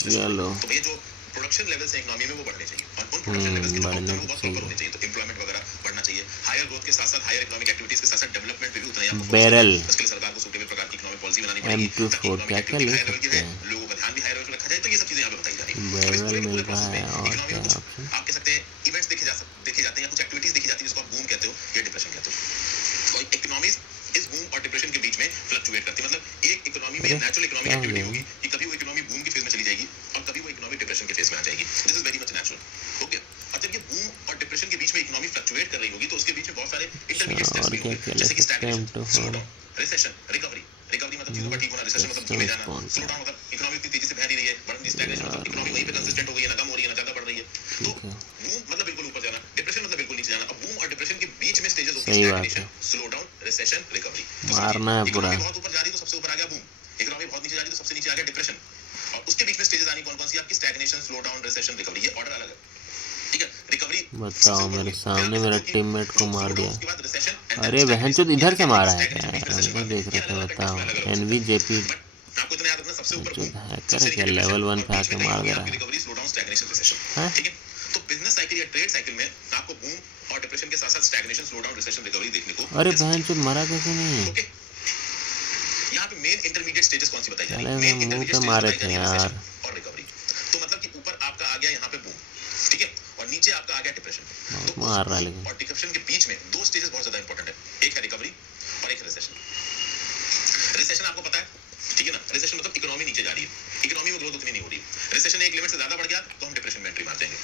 चलो तो भैया जो प्रोडक्शन लेवल्स हैं इकोनॉमी में वो बढ़ने चाहिए और उन प्रोडक्शन लेवल्स के जो बढ़ने आउटकम वो तो बहुत प्रॉपर चाहिए। होने चाहिए। तो एम्प्लॉयमेंट वगैरह बढ़ना चाहिए, हायर ग्रोथ के साथ साथ हायर इकोनॉमिक एक्टिविटीज के साथ साथ डेवलपमेंट पे भी उतना ही आपको फोकस करना बैरल है। उसके लिए सरकार को सूटेबल प्रकार की इकोनॉमिक पॉलिसी बनानी पड़ेगी ताकि M24 इकोनॉमिक क्या क्या एक्टिविटी ले हायर लेवल की सकते रहे, हैं। लोगों का ध्यान भी हायर लेवल पे रखा जाए। तो ये सब चीजें यहाँ पे बताई जा रही हैं। अब इस बैरल पूरे के मिल पूरे रहा प्रोसेस है में और इकोनॉमी क्या में कुछ ऑप्शन। आप कह सकते हैं इवेंट्स देखे जाते हैं या कुछ एक्टिविटीज देखी जाती है जिसको आप बूम कहते हो या डिप्रेशन कहते हो। और इकोनॉमीज इस बूम और डिप्रेशन के बीच में फ्लक्चुएट करती है। मतलब एक इकोनॉमी में अरे नेचुरल इकोनॉमिक क्या हो एक्टिविटी गया होगी कि कभी वो इकोनॉमी बूम की फेज में चली जाएगी और कभी वो इकोनॉमी डिप्रेशन के फेज में आ जाएगी। This is very much natural. Okay, और जब ये बूम और डिप्रेशन के बीच में इकोनॉमी फ्लक्चुएट कर रही होगी तो उसके बीच में बहुत सारे इंटरमीडिएट अच्छा स्टेप्स और भी क्या होंगे, क्या ले जैसे कि सकते हैं stagnation, M24 slow down, recession, recovery. Recovery मतलब चीजों का ठीक होना, रिसेशन मतलब धीमे जाना, रिस्पॉन्स स्लो डाउन मतलब इकोनॉमी इतनी तेजी से बह नहीं रही है, बढ़ नहीं, स्टैग्नेशन मतलब इकोनॉमी वहीं पे कंसिस्टेंट हो गई है, ना कम हो रही है ना ज्यादा बढ़ रही है। तो ठीक है बूम मतलब बिल्कुल ऊपर जाना, डिप्रेशन मतलब बिल्कुल नीचे जाना। अब बूम और डिप्रेशन के बीच में स्टेजेस होती है सही बात स्टैग्नेशन, है। Slow down, recession, recovery. तो मारना है समझिए पूरा। इकोनॉमी बहुत ऊपर जा रही है तो सबसे ऊपर आ गया बूम, इकोनॉमी बहुत नीचे जा रही है तो सबसे नीचे आ गया डिप्रेशन, और उसके बीच में स्टेजेस आनी कौन कौन सी आपकी stagnation, slow down, recession, recovery. ये ऑर्डर अलग है, ठीक है। रिकवरी सबसे बताओ ऊपर मेरे होगी, फिर सामने आप कह मेरा सकते हो टीममेट कि को ग्रोथ मार स्लो डाउन, दिया। उसके बाद रिसेशन एंड देन अरे बहन चोद स्टैग्नेशन। इधर या से फिर मारा है स्टैग्नेशन क्या बीच में यार, रिसेशन हम तो बाद में, देख ये रहे थे। अलग-अलग कंटेक्स्ट बताओ में अलग-अलग हो सकता है। NVJP बट आपको इतना याद रखना, सबसे ऊपर जो बूम, हैकर सबसे है नीचे क्या, डिप्रेशन लेवल 1 और पे बीच आके में कहीं मार होगी दे रहा आपकी है। Recovery, slow down, stagnation, recession, हैं? ठीक है। तो बिजनेस साइकिल या ट्रेड साइकिल में आपको बूम और डिप्रेशन के साथ-साथ stagnation, slow down, recession, recovery देखने को अरे मिल सकती बहन है। चोद मरा कैसे नहीं। ओके, यहाँ पे मेन इंटरमीडिएट स्टेजेस कौन सी बताई जा रही साले है? मैं मेन मुंह इंटरमीडिएट पे स्टेजेस मारे बताई जा थे रही है यार। रिसेशन और रिकवरी। तो मतलब कि ऊपर आपका आ गया यहाँ पे बूम, ठीक है, और नीचे आपका आ गया डिप्रेशन। बहुत तो उस मार रहा है बूम लेकिन। और डिप्रेशन के बीच में दो स्टेजेस बहुत ज्यादा इंपॉर्टेंट है, एक है रिकवरी और एक है रिसेशन। रिसेशन आपको पता है, ठीक है ना, रिसेशन मतलब इकोनॉमी नीचे जा रही है, इकोनॉमी में ग्रोथ उतनी नहीं हो रही है। रिसेशन एक लिमिट से ज्यादा बढ़ गया तो हम डिप्रेशन में एंट्री मार देंगे।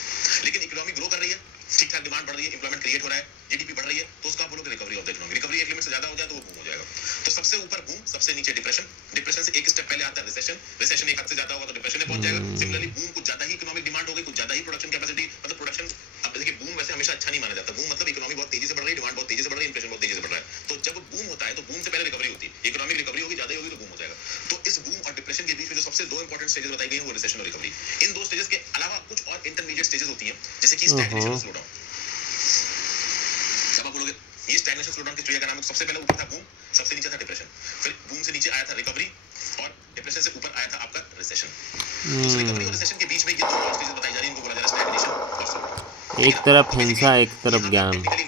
लेकिन इकोनॉमी ग्रो कर रही है, ठीक ठाक डिमांड बढ़ रही है, एम्प्लॉयमेंट क्रिएट हो रहा है, जीडीपी बढ़ रही है, तो उसका आप बोलोगे recovery of the economy. Recovery एक लिमिट से ज्यादा हो जाए तो वो बूम हो जाएगा। तो सबसे ऊपर बूम, सबसे नीचे डिप्रेशन, डिप्रेशन से एक स्टेप पहले आता है रिसेशन, रिसेशन एक हद से ज्यादा होगा तो डिप्रेशन में पहुंच जाएगा। सिमिलरली बूम कुछ ज्यादा ही इकोनॉमिक डिमांड हो गई, कुछ ज्यादा ही प्रोडक्शन कैपेसिटी, मतलब प्रोडक्शन, अब देखिए बूम वैसे हमेशा अच्छा नहीं माना जाता। बूम मतलब इकोनॉमी बहुत तेजी से बढ़ रही है, डिमांड बहुत तेजी से बढ़ रही है, इन्फ्लेशन बहुत तेजी से बढ़ रहा है। तो जब बूम होता है तो बूम से पहले रिकवरी होती है, इकोनॉमिक रिकवरी होगी, ज्यादा होगी तो बूम हो जाएगा। तो इस बूम और डिप्रेशन के बीच में जो सबसे दो इंपॉर्टेंट स्टेजेस बताई गई हैं वो रिसेशन और रिकवरी। इन दो स्टेजेस के अलावा कुछ और इंटरमीडिएट स्टेजेस होती हैं जैसे कि स्टैग्नेशन और स्लो डाउन। जब आप बोलोगे ये स्टैग्नेशन, स्लो डाउन की स्टोरी का नाम है, तो सबसे पहले ऊपर था बूम, सबसे नीचे था डिप्रेशन, फिर बूम से नीचे आया था रिकवरी और डिप्रेशन से ऊपर आया था आपका रिसेशन। तो उस रिकवरी और रिसेशन के बीच में ये दो स्टेजेस बताई जा रही हैं, इनको बोला जा रहा है स्टैग्नेशन और स्लो डाउन। एक तरफ तो बेसिकली हिंसा एक तरफ यहाँ पे ज्ञान। टेक्निकली